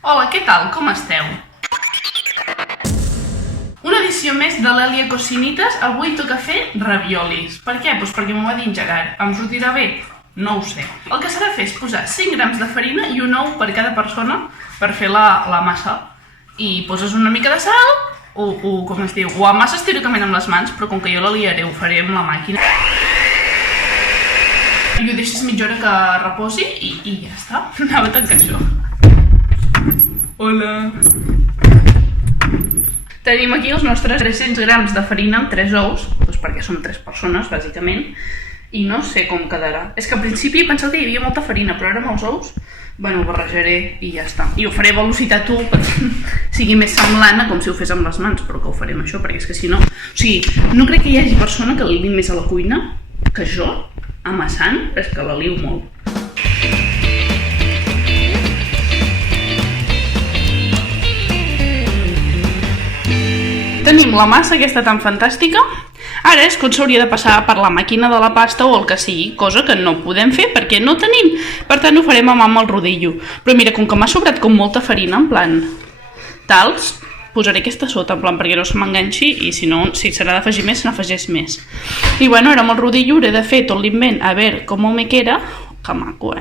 Hola, què tal? Com esteu? Una edició més de l'Èlia Cocinitas. Avui toca fer raviolis. Per què? Doncs perquè m'ho va dir en Gerard. Em sortirà bé? No ho sé. El que s'ha de fer és posar 5 grams de farina i un ou per cada persona per fer la massa. I poses una mica de sal, com es diu, o amasses teòricament amb les mans, però com que jo la liaré ho faré amb la màquina. I ho deixes mitja hora que reposi i ja està. Anava a tancar això. Hola! Tenim aquí els nostres 300 grams de farina amb 3 ous, doncs perquè som 3 persones, bàsicament, i no sé com quedarà. És que al principi he pensat que hi havia molta farina, però ara amb els ous, bueno, ho barrejaré i ja està. I ho faré a velocitat 1 perquè sigui més semblant a com si ho fes amb les mans, però que ho faré amb això, perquè és que si no... O sigui, no crec que hi hagi persona que li liï més a la cuina que jo, amassant, és que la liu molt. Tenim la massa aquesta tan fantàstica. Ara és quan s'hauria de passar per la màquina de la pasta o el que sigui, cosa que no podem fer perquè no tenim. Per tant, ho farem amb el rodillo. Però mira, com que m'ha sobrat com molta farina, en plan tals, posaré aquesta sota, en plan perquè no se m'enganxi i si no, si s'ha d'afegir més, se n'afegeix més. I bueno, ara amb el rodillo hauré de fer tot l'invent, a veure com me queda. Que maco,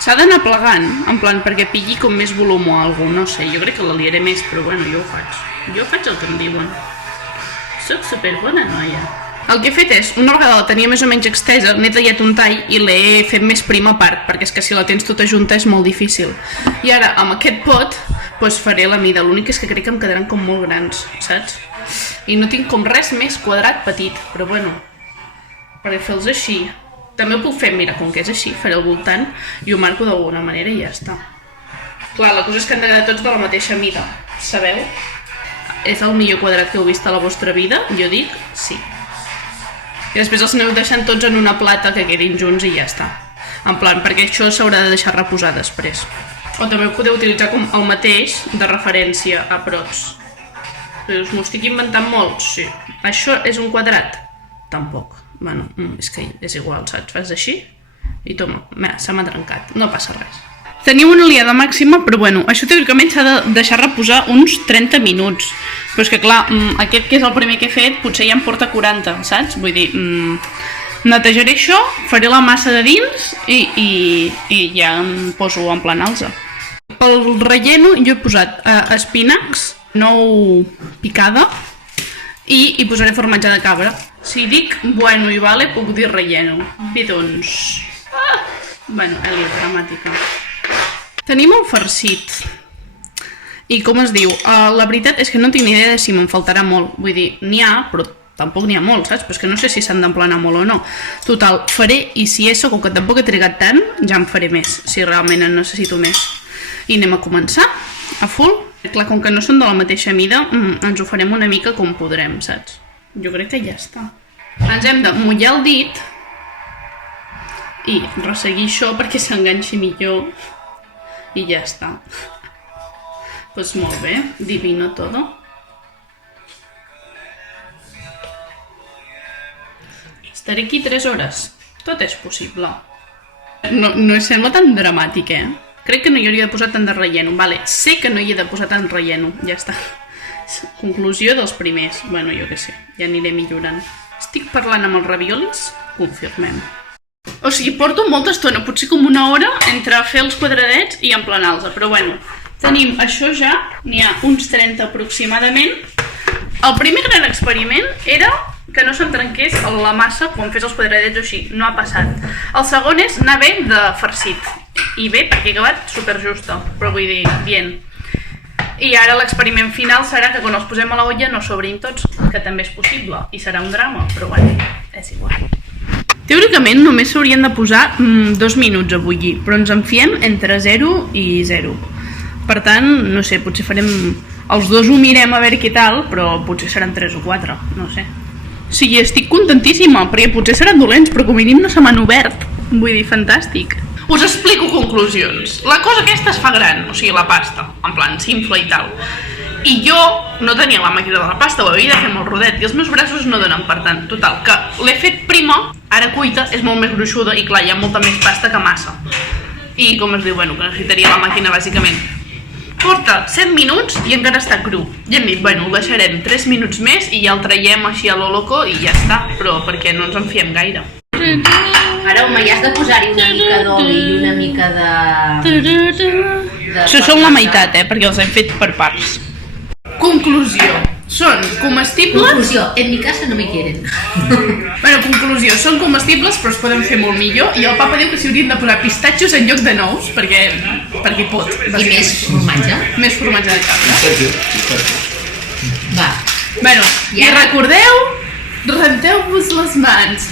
S'ha d'anar plegant, en plan, perquè pilli com més volum o alguna cosa, no sé, jo crec que la liaré més, però bueno, jo ho faig. Jo faig el que em diuen. Soc superbona noia. El que he fet és, una vegada la tenia més o menys extesa, n'he tallat un tall i l'he fet més prima a part, perquè és que si la tens tota junta és molt difícil. I ara, amb aquest pot, doncs faré la mida, l'únic és que crec que em quedaran com molt grans, saps? I no tinc com res més quadrat petit, però bueno, perquè fer-los així... També ho puc fer, mira, com que és així, faré el voltant i ho marco d'alguna manera i ja està. Clar, la cosa és que han de quedar tots de la mateixa mida, sabeu? És el millor quadrat que heu vist a la vostra vida? Jo dic sí. I després els aneu deixant tots en una plata que quedin junts i ja està. En plan, perquè això s'haurà de deixar reposar després. O també ho podeu utilitzar com el mateix de referència a props. Us m'ho estic inventant molt? Sí. Això és un quadrat? Tampoc. Bueno, és que és igual, saps? Fas així i toma, se m'ha trencat, no passa res. Teniu una liada màxima, però bueno, això teòricament s'ha de deixar reposar uns 30 minuts. Però és que clar, aquest que és el primer que he fet potser ja em porta 40, saps? Vull dir, netejaré això, faré la massa de dins i ja em poso a emplenar-los. Pel relleno jo he posat espinacs, nou picada i hi posaré formatge de cabra. Si dic bueno i vale, puc dir relleno. Bé, doncs... Bueno, Èlia, dramàtica. Tenim el farcit. I com es diu? La veritat és que no tinc ni idea de si me'n faltarà molt. Vull dir, n'hi ha, però tampoc n'hi ha molt, saps? Però és que no sé si s'han d'emplenar molt o no. Total, faré, i si és com que tampoc he trigat tant, ja en faré més, si realment en necessito més. I anem a començar, a full. Clar, com que no són de la mateixa mida, ens ho farem una mica com podrem, saps? Jo crec que ja està. Ens hem de mullar el dit i resseguir això perquè s'enganxi millor i ja està. Doncs molt bé, divino todo. Estaré aquí 3 hores. Tot és possible. No sembla tan dramàtic, Crec que no hi hauria de posar tant de relleno. Vale, sé que no hi he de posar tant relleno. Ja està. Conclusió dels primers. Bueno, jo què sé, ja aniré millorant. Estic parlant amb els raviolis? Confirmem. O sigui, porto molta estona, potser com una hora, entre fer els quadradets i emplenar-los. Però bueno, tenim això ja, n'hi ha uns 30 aproximadament. El primer gran experiment era que no se'm trenqués la massa quan fes els quadradets o així. No ha passat. El segon és anar bé de farcit. I bé, perquè he acabat superjusta, però vull dir, bien. I ara l'experiment final serà que quan els posem a la olla no s'obrin tots, que també és possible, i serà un drama, però bueno, és igual. Teòricament només s'haurien de posar 2 minuts a bullir, però ens en fiem entre 0 i 0. Per tant, no sé, potser farem... Els dos ho mirem a veure què tal, però potser seran 3 o 4, no sé. O sigui, estic contentíssima, perquè potser seran dolents, però com a mínim no se m'han obert. Vull dir, fantàstic. us explico conclusions. La cosa aquesta es fa gran, o sigui, la pasta, en plan, s'infla i tal. I jo no tenia la màquina de la pasta, ho havia de fer amb el rodet, i els meus braços no donen per tant. Total, que l'he fet prima, ara cuita, és molt més gruixuda, i clar, hi ha molta més pasta que massa. I com es diu, bueno, que necessitaria la màquina, bàsicament. Porta 7 minuts i encara està cru. I hem dit, bueno, el deixarem 3 minuts més i ja el traiem així a lo loco i ja està, però perquè no ens en fiem gaire. Ara, home, ja has de posar-hi una mica d'oli i una mica de... Això són la meitat, perquè els hem fet per parts. Conclusió. Són comestibles... Conclusió, en mi casa no me quieren. Bueno, conclusió, són comestibles però es poden fer molt millor i el papa diu que s'hi haurien de posar pistatxos en lloc de nous perquè pot. I més formatge. Més formatge de cabra. Va. Bueno, i recordeu, renteu-vos les mans.